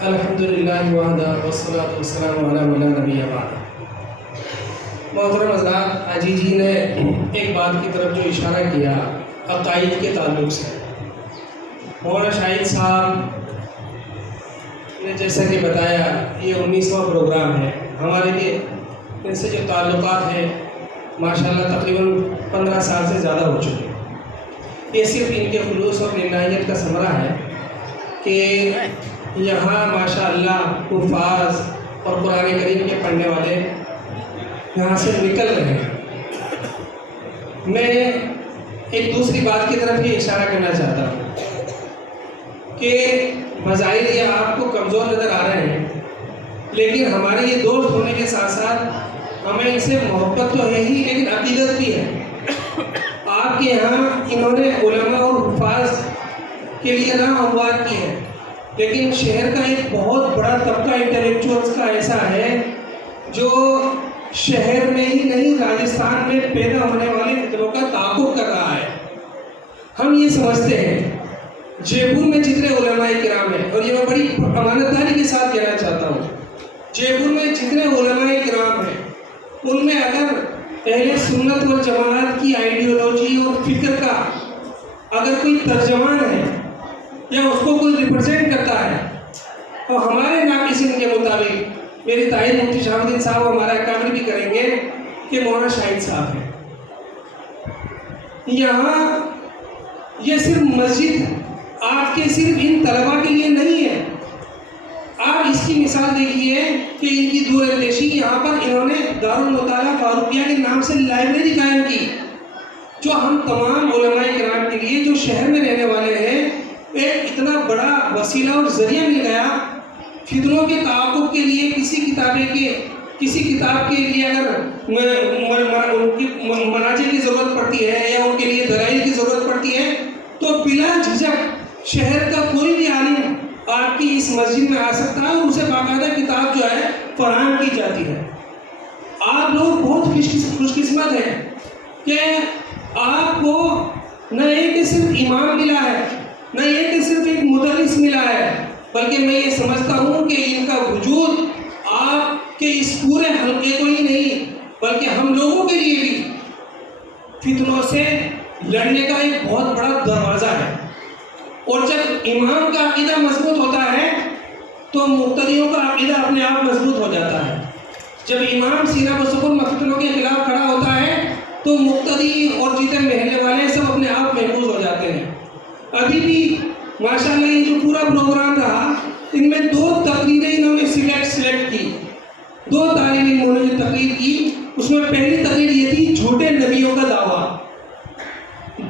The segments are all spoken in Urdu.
الحمدللہ وحدہ والصلاۃ والسلام علی من لا نبی بعدہ۔ محترم حضرات، حاجی جی نے ایک بات کی طرف جو اشارہ کیا عقائد کے تعلق سے، مولانا شاہد صاحب نے جیسا کہ بتایا یہ 19واں پروگرام ہے ہمارے لیے، ان سے جو تعلقات ہیں ماشاءاللہ تقریباً 15 سال سے زیادہ ہو چکے ہیں۔ یہ صرف ان کے خلوص اور للہیت کا ثمرہ ہے کہ یہاں ماشاءاللہ حفاظ اور قرآن کریم کے پڑھنے والے یہاں سے نکل رہے ہیں۔ میں ایک دوسری بات کی طرف یہ اشارہ کرنا چاہتا ہوں کہ بظاہر یہ آپ کو کمزور نظر آ رہے ہیں، لیکن ہمارے یہ دوست ہونے کے ساتھ ساتھ ہمیں ان سے محبت تو ہے ہی، لیکن عقیدت بھی ہے۔ آپ کے یہاں انہوں نے علماء اور حفاظ کے لیے نہ اموات کی ہے، لیکن شہر کا ایک بہت بڑا طبقہ انٹلیکچوئلس کا ایسا ہے جو شہر میں ہی نہیں راجستھان میں پیدا ہونے والے فطروں کا تعاقب کر رہا ہے۔ ہم یہ سمجھتے ہیں جے پور میں جتنے علماء کرام ہیں، اور یہ میں بڑی امانت داری کے ساتھ کہنا چاہتا ہوں، جے پور میں جتنے علماء کرام ہیں ان میں اگر اہل سنت و جماعت کی آئیڈیالوجی اور فکر کا اگر کوئی ترجمان ہے یا اس کو کوئی ریپرزینٹ کرتا ہے، تو ہمارے ناقصین کے مطابق میری تائید مفتی شہاب الدین صاحب ہمارا اکابر بھی کریں گے کہ مولانا شاہد صاحب ہیں۔ یہاں یہ صرف مسجد آپ کے صرف ان طلباء کے لیے نہیں ہے، آپ اس کی مثال دیکھیے کہ ان کی دور اندیشی، یہاں پر انہوں نے دارالمطالعہ فاروقیہ کے نام سے لائبریری قائم کی، جو ہم تمام علماء کرام کے لیے جو شہر میں رہنے والے ہیں ایک اتنا بڑا وسیلہ اور ذریعہ مل گیا فتنوں کے تعاقب کے لیے۔ کسی کتاب کے لیے اگر مراجع کی ضرورت پڑتی ہے یا ان کے لیے دلائل کی ضرورت پڑتی ہے تو بلا جھجک شہر کا کوئی بھی عالم آپ کی اس مسجد میں آ سکتا ہے اور اسے باقاعدہ کتاب جو ہے فراہم کی جاتی ہے۔ آپ لوگ بہت خوش قسمت ہیں کہ آپ کو نہ یہ کہ صرف امام ملا ہے، نہ یہ کہ صرف ایک مدرس ملا ہے، بلکہ میں یہ سمجھتا ہوں کہ ان کا وجود آپ کے اس پورے حلقے کو ہی نہیں بلکہ ہم لوگوں کے لیے بھی فتنوں سے لڑنے کا ایک بہت بڑا دروازہ ہے۔ اور جب امام کا عقیدہ مضبوط ہوتا ہے تو مقتدیوں کا عقیدہ اپنے آپ مضبوط ہو جاتا ہے۔ جب امام سینہ بسکون فتنوں کے خلاف کھڑا ہوتا ہے تو مقتدی اور جتنے محلے والے سب اپنے آپ محفوظ ہو جاتے ہیں۔ ابھی بھی ماشاءاللہ یہ جو پورا پروگرام رہا، ان میں 2 تقریریں انہوں نے سلیکٹ کی، 2 طالب علموں نے جو تقریر کی اس میں پہلی تقریر یہ تھی جھوٹے نبیوں کا دعویٰ۔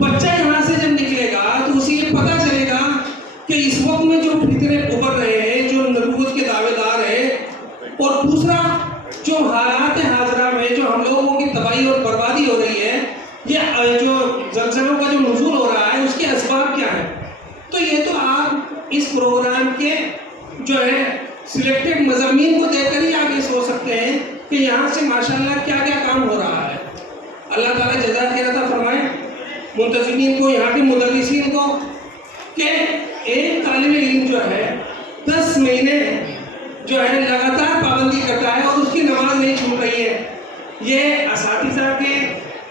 بچہ یہاں سے جب نکلے گا تو اسے یہ پتہ چلے گا کہ اس وقت میں جو فتنے ابھر رہے ہیں، جو نبوت کے دعوے دار ہیں، اور دوسرا جو حالات حاضرہ میں جو ہم لوگوں کی تباہی اور بربادی ہو رہی ہے، یہ جو زلزلوں کا جو نزول ہو رہا ہے اس کے اسباب کیا ہیں۔ تو یہ تو آپ اس پروگرام کے جو ہے سلیکٹڈ مضامین کو دیکھ کر ہی آپ یہ سوچ سکتے ہیں کہ یہاں سے ماشاءاللہ کیا کیا کام ہو رہا ہے۔ اللہ تعالیٰ جزا خیر عطا فرمائے منتظمین کو، یہاں کے مدرسین کو، کہ ایک طالب علم جو ہے 10 مہینے جو ہے لگاتار پابندی کرتا ہے اور اس کی نماز نہیں چھوٹ رہی ہے۔ یہ اساتذہ کے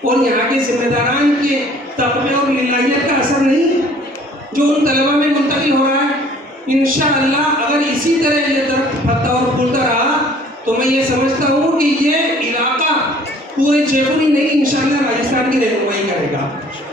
اور یہاں کے ذمہ داران کے تقوی اور للہیت کا اثر نہیں جو ان طلباء میں منتقل ہو رہا ہے۔ انشاءاللہ اگر اسی طرح یہ درخت پھلتا اور پھولتا رہا تو میں یہ سمجھتا ہوں کہ یہ علاقہ پورے جے پور ہی نہیں انشاءاللہ راجستھان کی رہنمائی کرے گا۔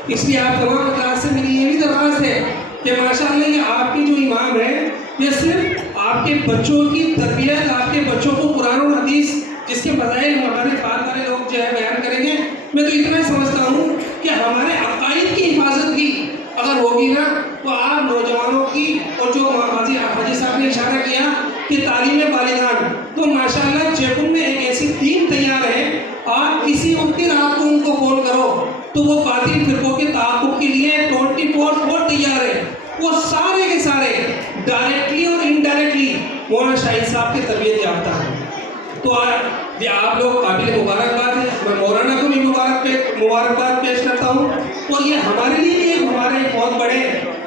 اس لیے آپ تمام حضرات سے میری یہ بھی درخواست ہے کہ ماشاءاللہ یہ آپ کی جو امام ہے یہ صرف آپ کے بچوں کی تربیت، آپ کے بچوں کو قرآن و حدیث جس کے فضائل ہمارے بعد والے لوگ جو ہے بیان کریں گے، میں تو اتنا سمجھتا ہوں کہ ہمارے عقائد کی حفاظت بھی اگر ہوگی نا تو آپ نوجوانوں کی، اور جو حاجی صاحب نے اشارہ کیا کہ تعلیم بالغان، تو ماشاءاللہ جے پور میں ایک ایسی ٹیم تیار ہے، آپ کسی وقت رات کو ان کو فون کرو تو وہ باطل فرقوں کے تعاقب کے لیے 24/4 تیار ہے۔ وہ سارے کے سارے ڈائریکٹلی اور انڈائریکٹلی مولانا شاہد صاحب کے تربیت یافتہ ہیں۔ تو یہ آپ لوگ قابل مبارکباد ہیں، میں مولانا کو بھی مبارکباد پیش کرتا ہوں، اور یہ ہمارے لیے بھی ہمارے بہت بڑے